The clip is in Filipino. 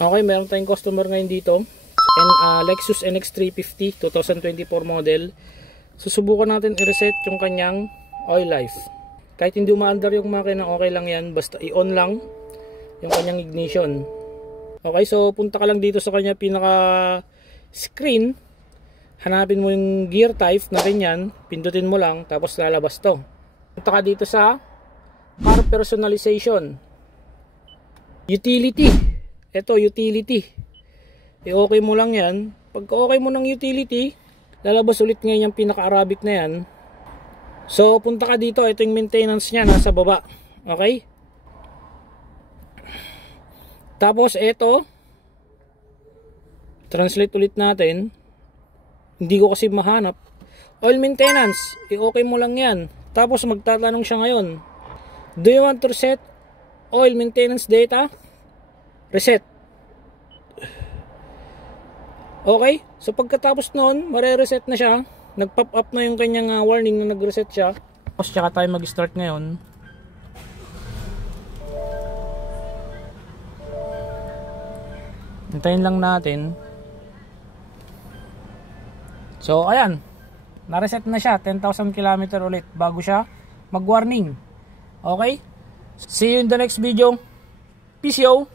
Okay, meron tayong customer ngayon dito. Lexus NX350 2024 model. Susubukan natin i-reset yung kanyang oil life. Kahit hindi umaandar yung makina, okay lang yan. Basta i-on lang yung kanyang ignition. Okay, so punta ka lang dito sa kanya pinaka screen. Hanapin mo yung gear type na rin yan. Pindutin mo lang, tapos lalabas to. Punta ka dito sa car personalization. Utility. Ito, utility. I-okay mo lang yan. Pagka okay mo ng utility, lalabas ulit ngayon yung pinaka-Arabic na yan. So, punta ka dito. Ito yung maintenance niya, nasa baba. Okay? Tapos, ito. Translate ulit natin. Hindi ko kasi mahanap. Oil maintenance. I-okay mo lang yan. Tapos, magtatanong siya ngayon. Do you want to reset oil maintenance data? Reset. Okay? So, pagkatapos nun, mare-reset na siya. Nag-pop up na yung kanyang warning na nag-reset siya. Tapos, tsaka tayo mag-start ngayon. Hintayin lang natin. So, ayan. Na-reset na siya. 10,000 km ulit bago siya mag-warning. Okay? See you in the next video. Peace yo!